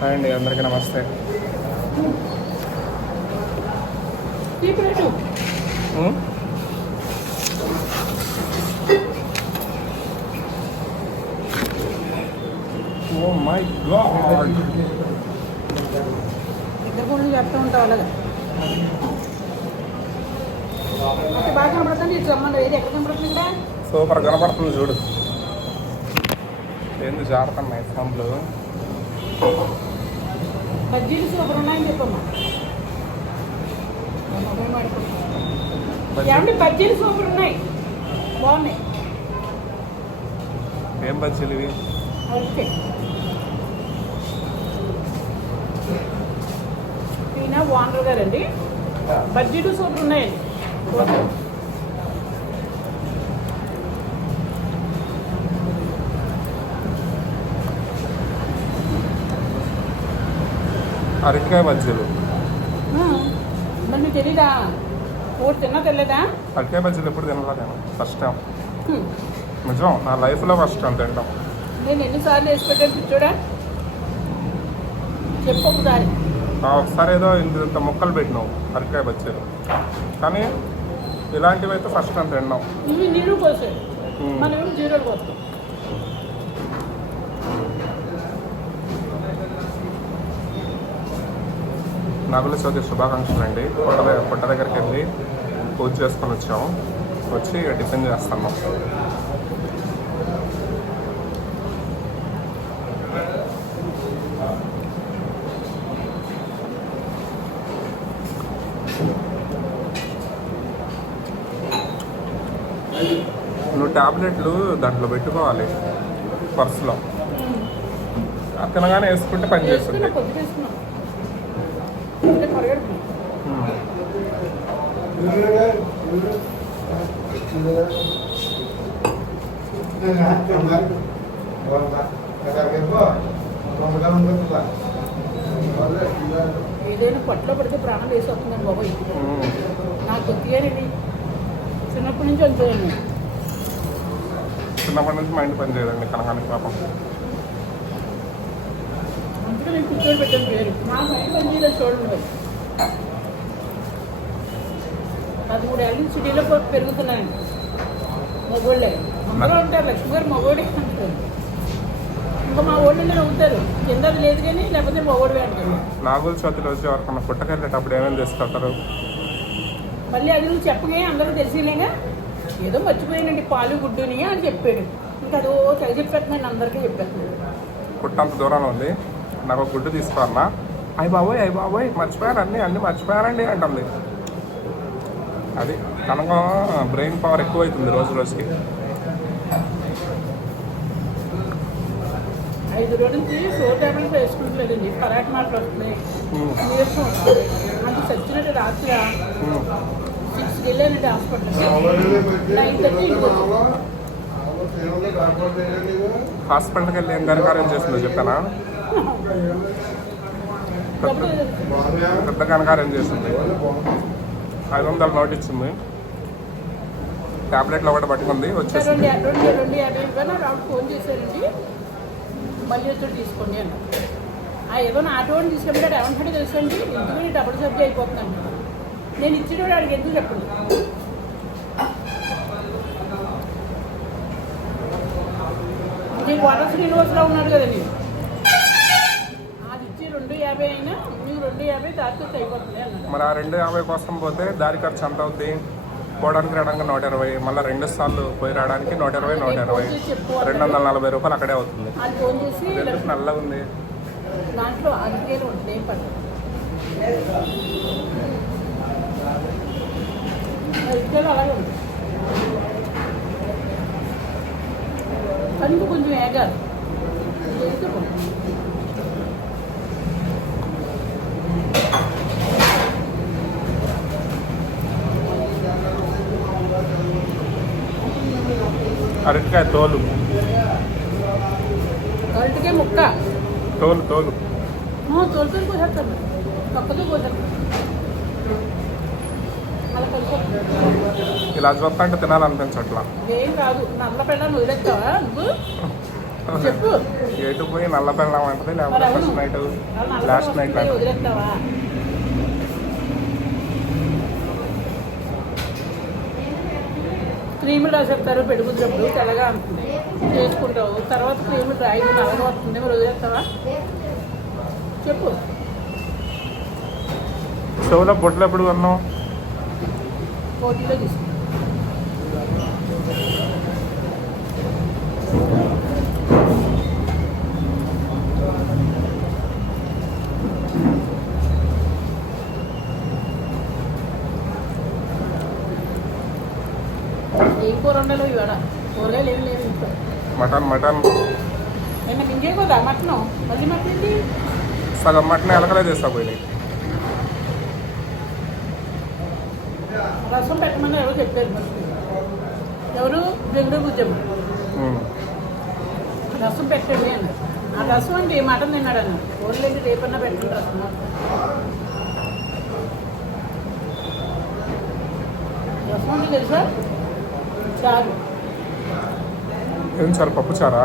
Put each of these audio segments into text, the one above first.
Hi అండి అందరికీ నమస్తే. ఉమ్? ఓ మై గాడ్ ఇద్దరు ఫోన్లు చెప్తూ ఉంటావు అలాగా? ఓకే, బాగా కనపడుతుంది ఇటు రమ్మండి. ఏది ఎక్కడ కనపడుతుంది ఇక్కడ? సూపర్ కనపడుతుంది చూడు. ఏంది జారుతున్నాయి ఫోన్లు బజ్జీలు సూపర్ ఉన్నాయని చెప్పమ్మా. ఏమండి బజ్జీలు సూపర్ ఉన్నాయి? బాగున్నాయి. ఏం బజ్జీలు ఇవి? ఓకే. ఈయన ఓనర్ గారండి. బజ్జీలు సూపర్ ఉన్నాయండి. ఓకే. అరటికాయ బజ్జీలు. మరి తెలీదా? ఓటు తిన్నా తెలియదా అరటికాయ బజ్జీలు ఎప్పుడు తినలా నేను. First time. నిజం నా లైఫ్లో ఫస్ట్ టైం తినడం. నేను ఎన్నిసార్లు వేసి పెట్టాను పిచ్చోడా చెప్పు ఒకసారి. ఒకసారి ఏదో ఇంత ముక్కలు పెట్టినావు అరటికాయ బజ్జీలు. కానీ ఇలాంటివి అయితే ఫస్ట్ టైం తిన్నాం ఇవి పోసాడు మ్మ్. మనం పోస్తాం. నాగుల చవితి శుభాకాంక్షలు అండి. పుట్ట దగ్గర పుట్ట దగ్గరికి వెళ్ళి పూజ చేసుకొని వచ్చాము. వచ్చి టిఫిన్ చేస్తున్నాం నువ్వు ట్యాబ్లెట్లు దాంట్లో పెట్టుకోవాలి. పర్సులో. తినగానే వేసుకుంటే పని చేస్తుంది. ఏదైనా పట్టులో పడితే ప్రాణం వేసి వస్తుందండి బాబాయ్ ఉమ్. నాకు కొద్దిగానండి చిన్నప్పటి నుంచి అంతేనండి చిన్నప్పటి నుంచి మైండ్ పని చేయదండి కనగానికి పాపం అందుకే నేను కూర్చొని పెట్టాను పేరు నా మైండ్ పని చేయలేదు చూడండి మరి. పదమూడేళ్ళ సిటీలో పెరుగుతున్నాయండి మగోళ్ళే. అందరూ ఉంటారు లక్ష్మి గారు మగోడే అంటారు. ఇంకా మా ఊళ్ళో నవ్వుతారు. కింద లేదు కానీ లేకపోతే మగోడివే అంటారు. నాగుల చవితి రోజు ఎవరికన్నా పుట్టకెళ్ళేటప్పుడు ఏమేమి తీసుకెళ్తారు? మళ్ళీ అది నువ్వు చెప్పగే అందరూ తెలిసిలేగా ఏదో మర్చిపోయానండి పాలు గుడ్డుని అని చెప్పాడు. ఇంకా అదో తెగ చెప్పేస్తున్నాను అందరికీ చెప్పేస్తున్నాడు పుట్టంత దూరంలో ఉంది. నాకు గుడ్డు తీసుకోవాలన్నా అయ్యి బాబోయ్ అయ్యి బాబోయ్ మర్చిపోయారు అన్నీ అన్నీ మర్చిపోయారండి అంటుంది. అది కనుక బ్రెయిన్ పవర్ ఎక్కువ అవుతుంది రోజు రోజుకి. ఐదు రోజుల నుంచి షోర్ టాబ్లెట్స్ వేసుకుంటలేదండి. పరాట మాటలు వస్తున్నాయి. ఉమ్. నీరసం వస్తుంది. అంత చచ్చినట్టు రాత్రి ఉమ్. సిక్స్కి వెళ్ళానండి హాస్పిటల్ నైన్ థర్టీ ఇంటికి వచ్చాను. హాస్పిటల్కి వెళ్ళి ఏం ఘనకార్యం చేసిందో చెప్పానా? పెద్ద ఘనకార్యం చేసింది ఐదు వందల నోట్ ఇచ్చింది. టాబ్లెట్లు ఒకటి పట్టుకుంది ఇంకా వచ్చేసింది. రెండు రెండు రెండు యాభై ఫోన్ చేశారండి. మళ్ళీ వచ్చి తీసుకోండి అన్న ఏదో నా ఆటోని తీసుకెళ్ళాడు ఏమంటాడో తెలుసండి? ఎందుకు డబుల్ సబ్జీ అయిపోతుందండి నేను ఇచ్చేటోడు వాడికి ఎందుకు చెప్పండి? నీకు వాటర్ శ్రీనివాసరావు ఉన్నాడు కదండి. అది ఇచ్చి రెండు యాభై అయినా మరి ఆ రెండు యాభై కోసం పోతే దారి ఖర్చు ఎంత అవుద్ది? పోవడానికి రావడానికి నూట ఇరవై మళ్ళీ రెండు సార్లు పోయి రావడానికి నూట ఇరవై నూట ఇరవై. రెండు వందల నలభై రూపాయలు అక్కడే అవుతుంది. ఎందుకు నల్లగా ఉంది. అందుకేలు ఉంటుంది ఏం పని అందుకేలు అలాగే ఉంది కనుక కొంచెం ఏగాలి వేస్తే కొంచెం. అరటికాయ తోలు. అరటికాయ ముక్క. తోలు తోలు. తొలితో కోసేస్తాను. పక్కతో కోసేస్తాను. అలా కలుపుకో ఇలా చూస్తా అంటే తినాలనిపించట్లా. ఏం కాదు నల్ల వదిలేస్తావా నువ్వు? చెప్పు ఎటు పోయి నల్ల పెళ్ళం అంటది లేకపోతే. ఫస్ట్ నైట్ లాస్ట్ నైట్ క్రీములు రాసేస్తారు పెడుకున్నప్పుడు తెల్లగా ఉంటుంది చేసుకుంటావు. తర్వాత క్రీములు రాయి నల్లగా వస్తుంది మరి వదిలేస్తావా? చెప్పు. చెవులో బొట్లు ఎప్పుడు కొన్నావు? పోటీలో తీసుకుంటా ఇవాడ. కూరగాయలు ఏం ఇంట్లో మటన్ మటన్. ఇంకే కదా మటను? మళ్ళీ మటన్ ఏంటి? సగం మటన్ ఎలకలే చేస్తా పోయినాయి రసం పెట్టమని ఎవరు చెప్పారు. ఎవరు? బెంగళూరు బుజ్జమ్మ. ఉమ్. రసం పెట్టండి అన్న ఆ రసం అంటే మటన్ తిన్నాడు అన్న ఓన్లీ రేపన్నా పెట్టండి రసం. రసం అంటే తెలుసా? చారు. ఏం సార్ పప్పు చారా?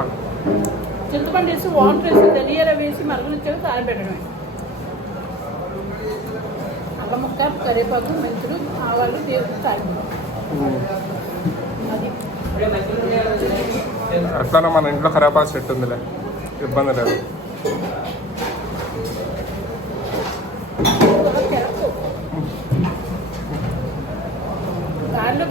చింతపండు వేసి వాటర్ వేసి ధనియాల వేసి మరుగునిచ్చాక తాళం పెట్టడమే. అల్లం ముక్క కరివేపాకు మెంతులు ఆవాలు దేవుడు ఎట్లన్నా మన ఇంట్లో ఖరాబా చెట్టు ఉందిలే. ఇబ్బంది లేదు. దానిలో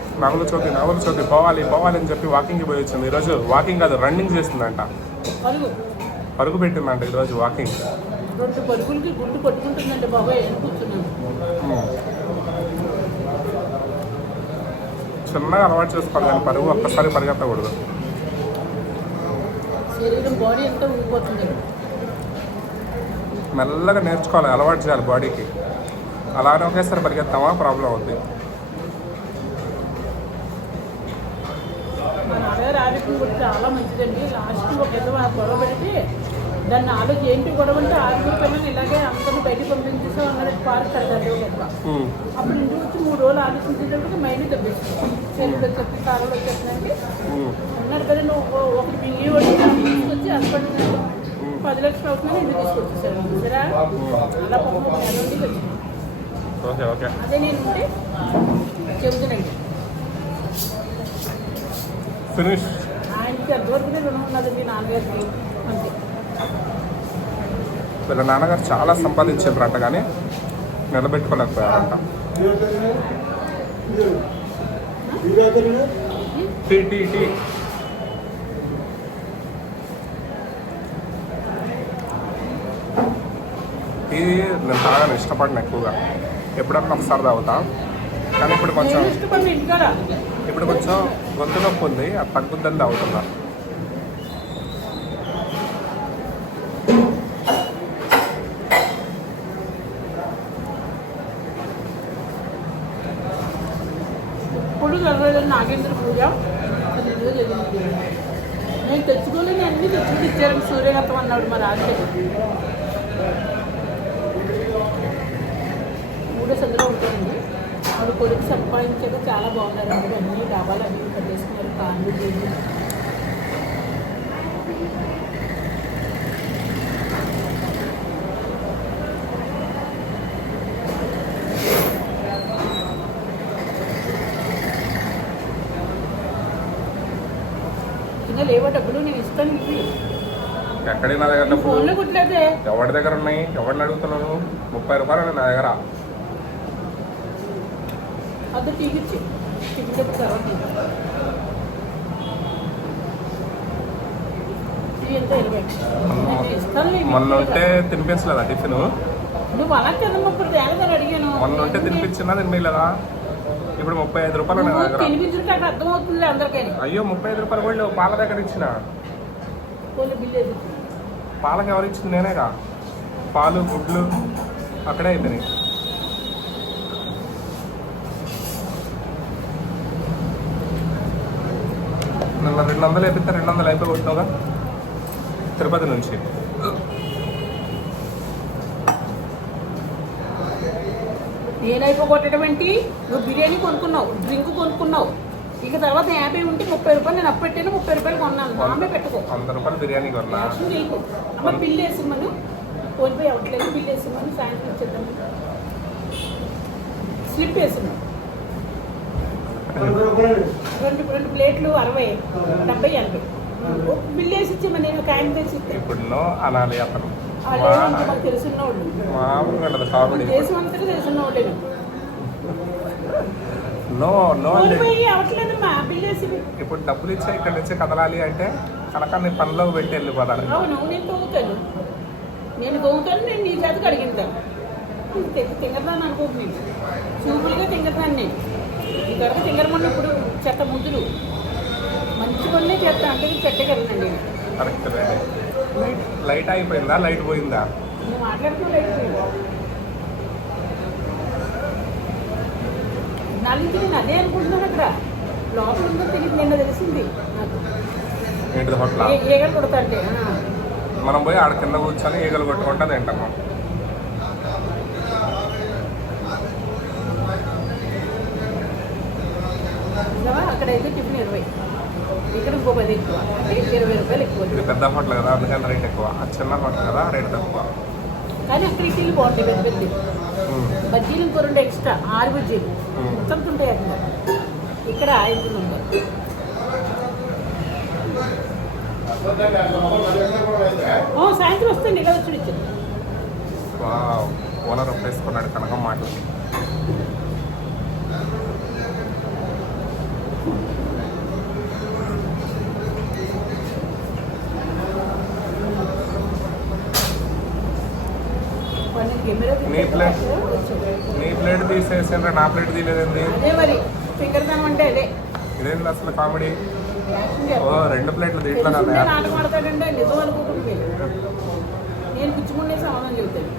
నవల చోకి నవల చోకి పోవాలి పోవాలి అని చెప్పి వాకింగ్కి పోయి వచ్చింది. ఈరోజు వాకింగ్ కాదు రన్నింగ్ చేస్తుందంట. పరుగు. పెట్టిందంట ఈరోజు వాకింగ్. చిన్నగా అలవాటు చేసుకోవాలి కానీ పరుగు ఒక్కసారి పరిగెత్తకూడదు. మెల్లగా నేర్చుకోవాలి అలవాటు చేయాలి బాడీకి అలానే ఒకేసారి పరిగెత్తామా? ప్రాబ్లం అవుద్ది మా ఆరోగ్యం కూడా చాలా మంచిదండి. లాస్ట్ ఒక ఏదో గొడవ పెడితే దాన్ని ఆలోచన ఏంటి గొడవ అంటే పిల్లలు ఇలాగే అందరిని బయటికి పంపించేసాం అన్నాడు పార్క్ ఉమ్. అప్పుడు ఇంటికి వచ్చి మూడు రోజులు ఆలోచించేటప్పుడు మైండ్ దెబ్బేస్తుంది చెల్లి కాలంలో వచ్చేస్తుందంటే ఉమ్. అన్నారు కదా నువ్వు ఒకటి బిల్లి వచ్చి హాస్పిటల్ పది లక్షలు అవుతుందని ఇంటికి తీసుకొచ్చేసారు. సరే అలా అదే నేను చెబుతానండి ఫినిష్. రుణం ఉన్నదండి నాన్నగారికి? వీళ్ళ నాన్నగారు చాలా సంపాదించారంట కానీ నిలబెట్టుకోలేకపోయారంట. టీ టీ టీ టీ నేను తాగాను ఇష్టపడిన ఎక్కువగా. ఎప్పుడన్నా ఒకసారి తాగుతా. కానీ ఇప్పుడు కొంచెం ఇప్పుడు కొంచెం గొంతు నొప్పి ఉంది అది తగ్గుద్దని తాగుతున్నా. ఇప్పుడు జరగలేదు నాగేంద్ర పూజ. అది జరిగింది నేను తెచ్చుకోలేని అన్ని తెచ్చుకుని ఇచ్చారని సూర్యగతం అన్నాడు మా రాజు. మూడో సందులో ఉంటుందండి. ఆవిడ కొడుకు సంపాదించాక చాలా బాగున్నారు. అందరూ అన్ని డాబాలు అన్ని కట్టేసుకున్నారు. కాళ్ళు చేసి ఇంకా లేవో డబ్బులు నేను ఇస్తాను ఎక్కడి నా దగ్గర ఫోన్లో కుట్టలేదే ఎవరి దగ్గర ఉన్నాయి? ఎవరిని అడుగుతున్నాను ముప్పై రూపాయలు నా దగ్గర. అది టీకిచ్చి. మొన్న ఉంటే తినిపించలేదా టిఫిన్? నువ్వు అలా తేలేదని అడిగాను? మొన్న ఉంటే తినిపించినా తినిపించలేదా ఇప్పుడు ముప్పై ఐదు రూపాయలు నా దగ్గర. అయ్యో ముప్పై ఐదు రూపాయలు కూడా లేవు, పాల దగ్గర ఇచ్చిన. పాలకి ఎవరు ఇచ్చింది నేనేగా? పాలు గుడ్లు అక్కడే అయిపోయినాయి. నిన్న రెండు వందలు అయిపోతే రెండు వందలు అయిపోయి కొట్టినావుగా తిరుపతి నుంచి. నేను అయిపోగొట్టడం ఏంటి? నువ్వు బిర్యానీ కొనుక్కున్నావు డ్రింక్ కొనుక్కున్నావు. ఇక తర్వాత యాభై ఉంటే ముప్పై రూపాయలు నేను అప్పు పెట్టాను ముప్పై రూపాయలు కొన్నాను. ఆమె పెట్టుకో. వంద రూపాయలు బిర్యానీ కొన్నా. అమ్మ బిల్ వేసిమ్మను పే అవ్వట్లేదు. బిల్ వేసిమ్మను సాయంత్రం ఇచ్చేద్దాం స్లిప్ వేసిమ్మను. రెండు రెండు ప్లేట్లు అరవై డెబ్బై ఎనభై బిల్ వేసి ఇచ్చేమ్మా నేను కాయం తెచ్చి ఇస్తాను ఇప్పుడు అనాలి అతను. వేసి ఇప్పుడు డబ్బులు ఇచ్చే ఇక్కడ నుంచి కదలాలి అంటే కనకాన్ని పనిలో పెట్టి వెళ్ళిపోతాను అవును నేను తోగుతాను నేను తోగుతాను నేను నీ చేతకు అడిగింటాను తింగరదాన్ని అనుకోకు నేను. చూపులుగా తింగరదాన్ని నేను. ఈ కనుక తింగరమన్న ఇప్పుడు చెత్త ముద్దులు. మంచి పనులే చేస్తా అంటే చెట్టగలను నేను. కరెక్ట్ లైట్ లైట్ అయిపోయిందా? లైట్ పోయిందా? అదే అనుకుంటున్నాను అక్కడ. లోపల ఉందో తెలియదు నిన్న తెలిసింది. ఏంటిది హోటల్? కొడతాంటే. మనం పోయి ఆడ కింద కూర్చొని ఈగలు కొట్టుకుంటే చూసావా? అక్కడైతే టిఫిన్ ఇరవై. ఇక్కడ ఇంకో పది ఎక్కువ. అంటే ఇరవై రూపాయలు ఎక్కువ. ఇది పెద్ద హోటల్ కదా అందుకని రేట్ ఎక్కువ. చిన్న హోటల్ కదా రేట్ తక్కువ. కానీ అక్కడ ఇడ్లీలు బాగుంటాయి పెద్ద పెద్ద. బజ్జీలు ఇంకో రెండు ఎక్స్ట్రా ఆరు బజ్జీలు. మొత్తం ఉంటాయి అక్కడ ఇక్కడ ఐదు ఓ, సాయంత్రం వస్తుంది ఇలా వచ్చి వావ్. ఓనర్ ఒప్పేసుకున్నాడు కనకం మాటలు కొన్ని కెమెరా నీ ప్లేట్ నీ ప్లేట్ తీసేసిండ్రా నా ప్లేట్ తీయలేదండి. ఇదేంటి అసలు కామెడీ? ఓ. రెండు ప్లేట్లు దీంట్లో. నేను పిచ్చుకుండే సమాధానం చెబుతాను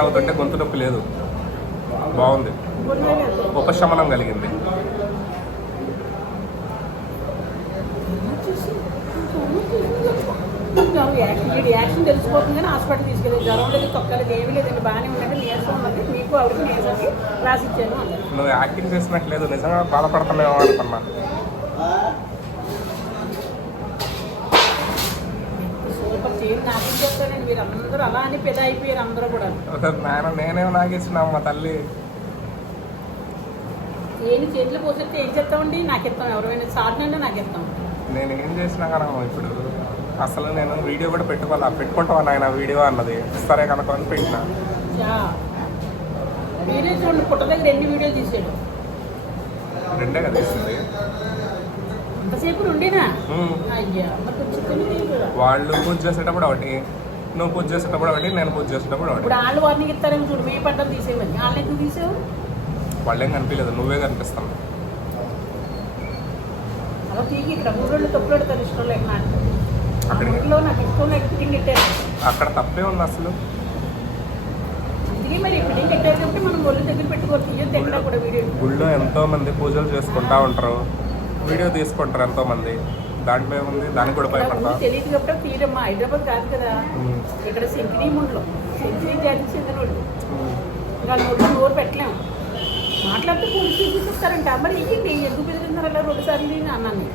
తాగుతుంటే గొంతు నొప్పి లేదు. బాగుంది. ఉపశమనం కలిగింది. తెలిసిపోతుంది కానీ హాస్పిటల్ తీసుకెళ్ళి జ్వరం లేదు తొక్కలేదు ఏమీ లేదండి బాగానే ఉందంటే నీరసం ఉన్నది మీకు ఆవిడకి నీరసానికి నువ్వు యాక్టింగ్ చేసినట్లేదు నిజంగా బాధపడుతున్నావు అనుకున్నా సూపర్ చేయండి నాకు అందరూ అలా అని పెద్ద అయిపోయారు అందరూ కూడా. నాయన నేనే నాగిచ్చిన మా తల్లి. ఏంటి చేతులు పోసేస్తే ఏం చెప్తామండి నాకు ఇస్తాం ఎవరైనా సాధనంటే నాకు ఇస్తాం నేను ఏం చేసినా కానీ ఇప్పుడు అసలు నేను వీడియో కూడా పెట్టుకోవాలా? పెట్టుకుంటావా నాయన వీడియో అన్నది? సరే కనుక అని పెట్టిన. వీడియో చూడండి పుట్ట దగ్గర ఎన్ని వీడియోలు తీసాడు రెండే కదా తీసింది? అంతసేపు. అయ్యా తెలియదు వాళ్ళు పూజ చేసేటప్పుడు ఒకటి. నువ్వు పూజ చేసేటప్పుడు ఒకటి నేను పూజ చేసేటప్పుడు ఒకటి ఇప్పుడు వాళ్ళు వార్నింగ్ ఇస్తారేమో చూడు మే పడ్డం తీసేవని వాళ్ళని ఎందుకు తీసావు? వాళ్ళేం కనిపించలేదు నువ్వే కనిపిస్తాను అలా తీగి ఇక్కడ మూడు రోజులు తప్పు పెడతారు ఇష్టం లేక నాకు ఆ అక్కడికి? నాకు ఇష్టం లేక ఫిట్టింగ్ పెట్టారు అక్కడ తప్పే ఉంది అసలు. అందుకే మరి ఫిట్టింగ్ పెట్టారు కాబట్టి మనం ఒళ్ళు దగ్గర పెట్టుకోవచ్చు తీయొద్దు ఎక్కడ కూడా వీడియో. గుళ్ళో ఎంతో మంది పూజలు చేసుకుంటా ఉంటారు. వీడియో తీసుకుంటారు ఎంతో మంది దాంట్లో ఏముంది దానికి కూడా భయపడతా. తెలియదు కాబట్టి తీరమ్మా హైదరాబాద్ కాదు కదా. ఇక్కడ శంకినీ ముండ్లో. శంకినీ జాతి చెందిన వాళ్ళు. ఇంకా నోరు పెట్టలేము మాట్లాడితే పోలీసు చూపిస్తారంట. మరి ఏంటి ఎందుకు బెదిరిస్తున్నారు? అలా రెండు సార్లు నేను అన్నాను.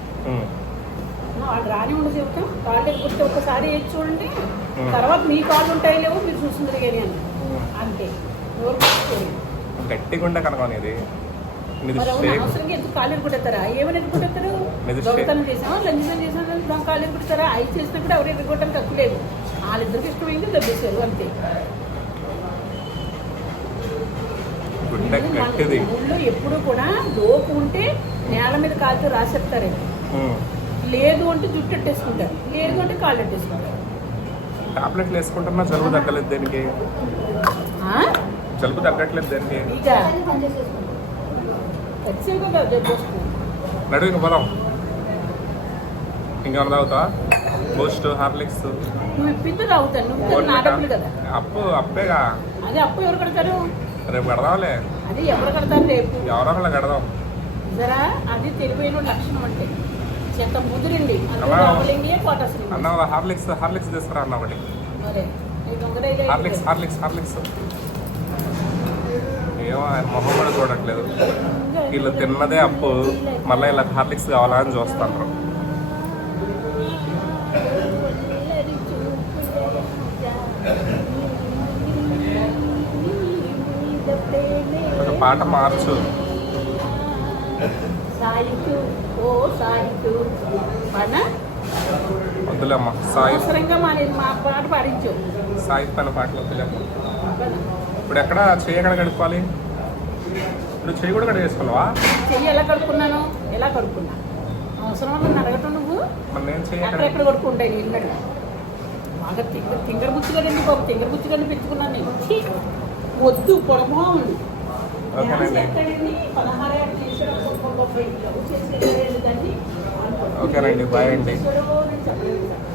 వాళ్ళు రాని ఉండి చెబుతాం. కాళ్ళు ఎక్కితే ఒకసారి వేసి చూడండి. తర్వాత మీ కాళ్ళు ఉంటాయి లేవో మీరు చూస్తుంది కానీ. అంతే. నోరు. గట్టిగా ఉండే కనుక ఇది ఎందుకు ఏమని దొంగతనం చేసామా లంచం చేసామా అవి చేసినప్పుడు ఎవరు ఎరుగుకోవటం తక్కువ లేదు. వాళ్ళిద్దరికి ఇష్టమైంది దెబ్బేశారు అంతే. ఊళ్ళో ఎప్పుడు కూడా లోపు ఉంటే నేల మీద కాలుతో రాసేస్తారు. లేదు అంటే జుట్టు ఎట్టేసుకుంటారు. లేదు అంటే కాళ్ళు ఎట్టేసుకుంటారు. టాబ్లెట్లు వేసుకుంటున్నా జలుబు తగ్గలేదు దేనికి? ఆ? జలుబు తగ్గట్లేదు దేనికి? ఇక ఖచ్చితంగా కదా జబ్బు వస్తుంది నడువు ఇంక పోదాం ఇంకేమన్నా తాగుతా? Boost Horlicks? అప్పు అప్పేగా. అదే అప్పు ఎవరు కడతారు? రేపు కడదాంలే. అది ఎవరు కడతారు రేపు? ఎవరో ఒకళ్ళు కడదాం. జరా అది తెలివైన లక్షణం అంటే. చెత్త అన్న హార్లిక్స్ హార్లిక్స్ తీసుకురా అన్న ఒకటి. Horlicks Horlicks Horlicks. ఏమో ఆయన మొహం కూడా చూడట్లేదు. వీళ్ళు తిన్నదే అప్పు మళ్ళీ ఇలా హార్లిక్స్ కావాలా అని చూస్తాను ఒక పాట మార్చు. వద్దులేమ్మా సాయి. సాయి పైన పాటలు వద్దులేమ్మా? ఇప్పుడు ఎక్కడ చెయ్యి ఎక్కడ ఇప్పుడు చెయ్యి కూడా కడిగేసుకున్నావా చెయ్యి ఎలా కడుక్కున్నాను? ఎలా కడుక్కున్నా? అవసరం నన్ను అడగటం నువ్వు? నేను చెయ్యి ఎక్కడ? కొడుకుంటాయి నీళ్ళు అడిగా బాగా తింగర్ తింగర్ బుచ్చిగారండి బాబు తింగర్ బుచ్చిగారిని పెట్టుకున్నాను నేను! వద్దు పొడమో ఉంది. ఓకేనండి. బాయ్ అండి. నేను